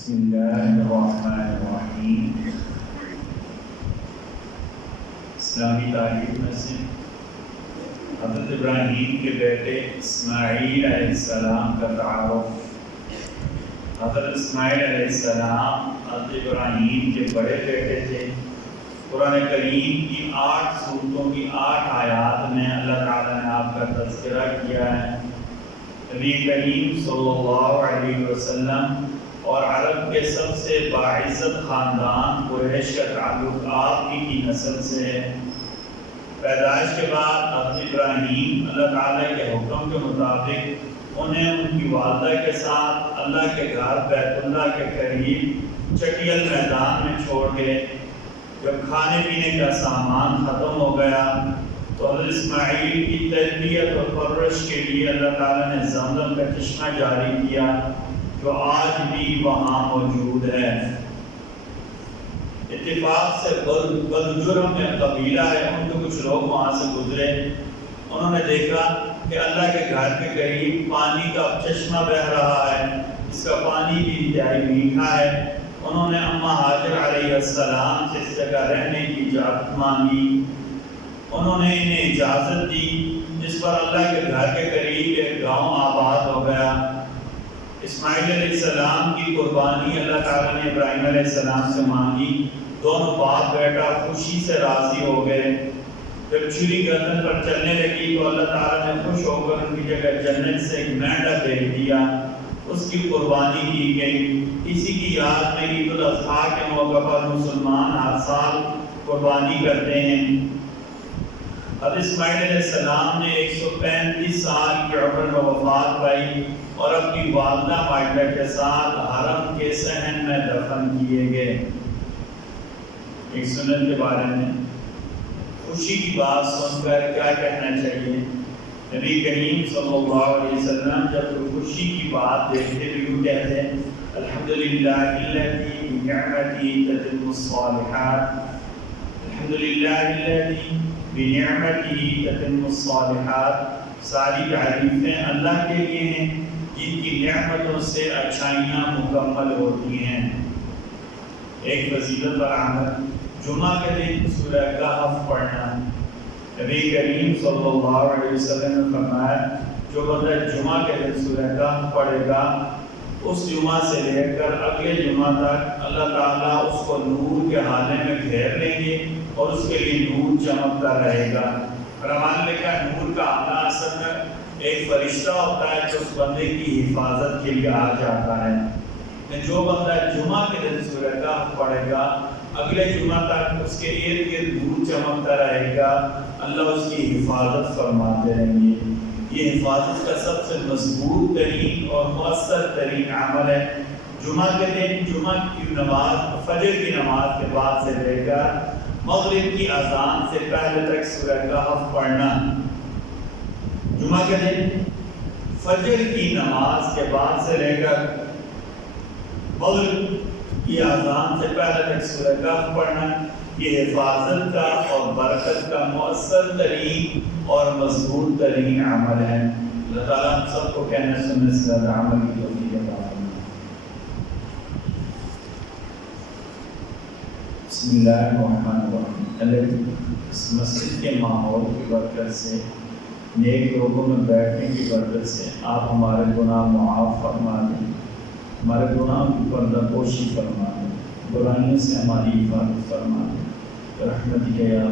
بسم اللہ الرحمن الرحیم۔ اسلامی تاریخ میں سے حضرت ابراہیم کے بیٹے اسماعیل علیہ السلام کا تعارف۔ حضرت اسماعیل علیہ السلام حضرت ابراہیم کے بڑے بیٹے تھے۔ قرآن کریم کی 8 سورتوں کی 8 آیات میں اللہ تعالیٰ نے آپ کا تذکرہ کیا ہے۔ نبی کریم صلی اللہ علیہ وسلم اور عرب کے سب سے باعزت خاندان قریش کا تعلق آپ کی نسل سے ہے۔ پیدائش کے بعد حضرت ابراہیم اللہ تعالیٰ کے حکم کے مطابق انہیں ان کی والدہ کے ساتھ اللہ کے گھر بیت اللہ کے قریب چٹیل میدان میں چھوڑ گئے۔ جب کھانے پینے کا سامان ختم ہو گیا تو حضرت اسماعیل کی تربیت اور پرورش کے لیے اللہ تعالیٰ نے زمزم کا چشمہ جاری کیا جو آج بھی وہاں موجود ہے۔ اتفاق سے بلجرم میں قبیلہ ہے، ان کے کچھ لوگ وہاں سے گزرے، انہوں نے دیکھا کہ اللہ کے گھر کے قریب پانی کا چشمہ بہہ رہا ہے، اس کا پانی بھی انتہائی میٹھا ہے۔ انہوں نے اماں ہاجر علیہ السلام سے اس جگہ رہنے کی اجازت مانگی۔ انہوں نے انہیں اجازت دی، جس پر اللہ کے گھر کے قریب ایک گاؤں آباد ہو گیا۔ اسماعیل علیہ السلام کی قربانی اللہ تعالیٰ نے ابراہیم علیہ السلام سے مانگی۔ دونوں باپ بیٹا خوشی سے راضی ہو گئے۔ جب چھری گردن پر چلنے لگی تو اللہ تعالیٰ نے خوش ہو کر ان کی جگہ جنت سے ایک مینڈا بھیج دیا، اس کی قربانی کی گئی۔ اسی کی یاد میں عید الاضحیٰ کے موقع پر مسلمان ہر سال قربانی کرتے ہیں۔ حضرت اسماعیل علیہ السلام نے 135 سال کی عمر میں وفات پائی اور اپنی والدہ ماجدہ کے ساتھ حرم کے صحن میں دفن کیے گئے۔ ایک سنت کے بارے میں خوشی کی بات سن کر کیا کہنا چاہیے؟ نبی کریم صلی اللہ علیہ وسلم جب خوشی کی بات دیکھتے تو یوں کہتے ہیں الحمدللہ الذی بنعمتہ تتم الصالحات، الحمدللہ الذی بنعمتہ تتم الصالحات۔ ساری تعریفیں اللہ کے لیے ہیں جن کی نعمتوں سے اچھائیاں مکمل ہوتی ہیں۔ ایک فضیلت پر عمل، جمعہ کے دن سورہ کہف پڑھنا۔ نبی کریم صلی اللہ علیہ وسلم نے فرمایا جو بندہ جمعہ کے دن سورہ کہف پڑھے گا اس جمعہ سے لے کر اگلے جمعہ تک اللہ تعالیٰ اس کو نور کے حالے میں گھیر لیں گے اور اس کے لیے نور چمکتا رہے گا۔ فرمان لکھا نور کا آنا اصل میں ایک فرشتہ ہوتا ہے جو اس بندے کی حفاظت کے لیے آ جاتا ہے۔ جو بندہ جمعہ کے دن سورہ کہف پڑھے گا اگلے جمعہ تک اس کے ارد گرد نور چمکتا رہے گا، اللہ اس کی حفاظت فرماتے رہیں گے۔ یہ حفاظت کا سب سے مضبوط ترین اور مؤثر ترین عمل ہے۔ جمعہ کے دن جمعہ کی نماز فجر کی نماز کے بعد سے لے کر مغرب کی اذان سے پہلے تک سورہ کہف پڑھنا۔ جمعہ کے دن فجر کی نماز کے بعد سے لے کر مغرب کی اذان سے پہلے تک سورہ کہف پڑھنا یہ حفاظت کا اور برکت کا مؤثر ترین اور مضبوط ترین عمل ہے۔ اللہ تعالیٰ ہم سب کو کہنے سننے سے زیادہ عمل کی توفیق عطا فرمائے۔ بسم اللہ الرحمن الرحیم۔ اس مسجد کے ماحول کی برکت سے، نیک لوگوں میں بیٹھنے کی برکت سے آپ ہمارے گناہ معاف فرما دیں، ہمارے گناہ کی پردہ پوشی فرما دیں، برائیوں سے ہماری حفاظت فرما دیں، رحمتک یا